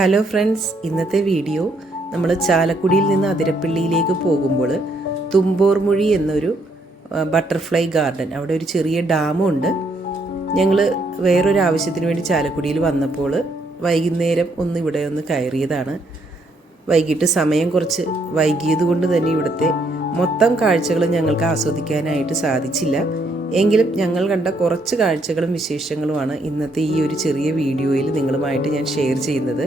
Hello friends, ഇന്നത്തെ video നമ്മൾ ചാലക്കുടിയിൽ നിന്ന് അതിരപ്പള്ളിയിലേക്ക് പോകുമ്പോൾ തുമ്പോർമുഴി എന്നൊരു ബട്ടർഫ്ലൈ ഗാർഡൻ, അവിടെ ഒരു ചെറിയ ഡാമുണ്ട്. ഞങ്ങൾ വേറൊരു ആവശ്യത്തിന് വേണ്ടി ചാലക്കുടിയിൽ വന്നപ്പോൾ വൈകുന്നേരം ഇവിടെ ഒന്ന് കയറിയതാണ്. വൈകിട്ട് സമയം കുറച്ച് വൈകിയത് കൊണ്ട് തന്നെ ഇവിടുത്തെ മൊത്തം കാഴ്ചകൾ ഞങ്ങൾക്ക് ആസ്വദിക്കാനായിട്ട് സാധിച്ചില്ല. എങ്കിലും ഞങ്ങൾ കണ്ട കുറച്ച് കാഴ്ചകളും വിശേഷങ്ങളുമാണ് ഇന്നത്തെ ഈ ഒരു ചെറിയ വീഡിയോയിൽ നിങ്ങളുമായിട്ട് ഞാൻ ഷെയർ ചെയ്യുന്നത്.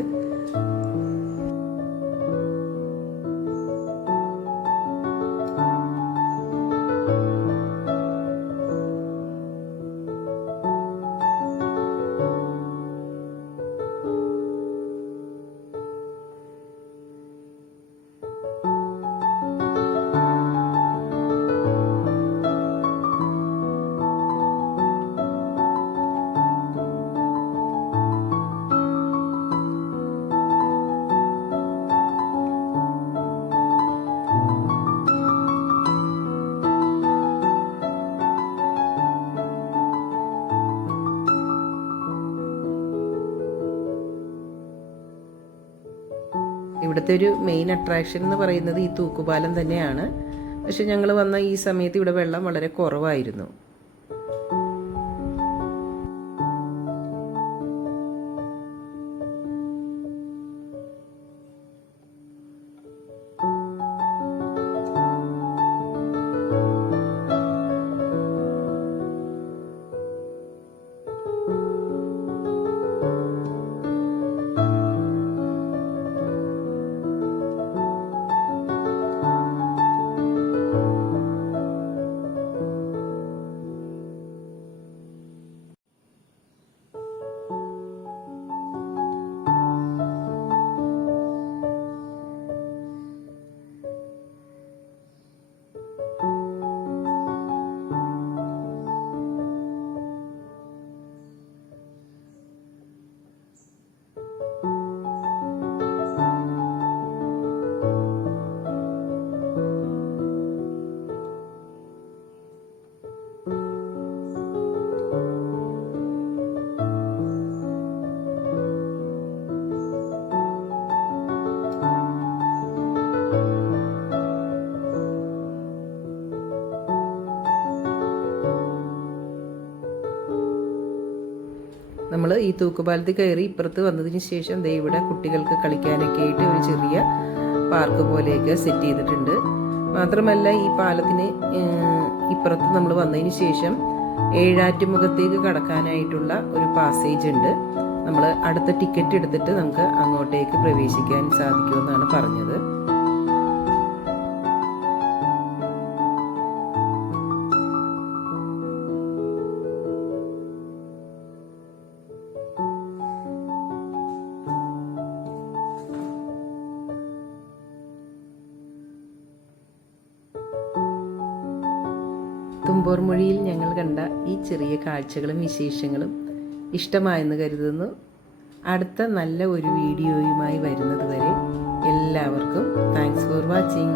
ഇവിടുത്തെ ഒരു മെയിൻ അട്രാക്ഷൻ എന്ന് പറയുന്നത് ഈ തൂക്കുപാലം തന്നെയാണ്. പക്ഷെ ഞങ്ങൾ വന്ന ഈ സമയത്ത് ഇവിടെ വെള്ളം വളരെ കുറവായിരുന്നു. നമ്മൾ ഈ തൂക്കുപാലത്തിൽ കയറി ഇപ്പുറത്ത് വന്നതിന് ശേഷം ദേ ഇവിടെ കുട്ടികൾക്ക് കളിക്കാനൊക്കെ ആയിട്ട് ഒരു ചെറിയ പാർക്ക് പോലെയൊക്കെ സെറ്റ് ചെയ്തിട്ടുണ്ട്. മാത്രമല്ല ഈ പാലത്തിന് ഇപ്പുറത്ത് നമ്മൾ വന്നതിന് ശേഷം ഏഴാറ്റുമുഖത്തേക്ക് കടക്കാനായിട്ടുള്ള ഒരു പാസേജ് ഉണ്ട്. നമ്മൾ അടുത്ത ടിക്കറ്റ് എടുത്തിട്ട് നമുക്ക് അങ്ങോട്ടേക്ക് പ്രവേശിക്കാൻ സാധിക്കുമെന്നാണ് പറഞ്ഞത്. തുമ്പോർമുഴിയിൽ ഞങ്ങൾ കണ്ട ഈ ചെറിയ കാഴ്ചകളും വിശേഷങ്ങളും ഇഷ്ടമായെന്ന് കരുതുന്നു. അടുത്ത നല്ല ഒരു വീഡിയോയുമായി വരുന്നത് വരെ എല്ലാവർക്കും താങ്ക്സ് ഫോർ വാച്ചിങ്.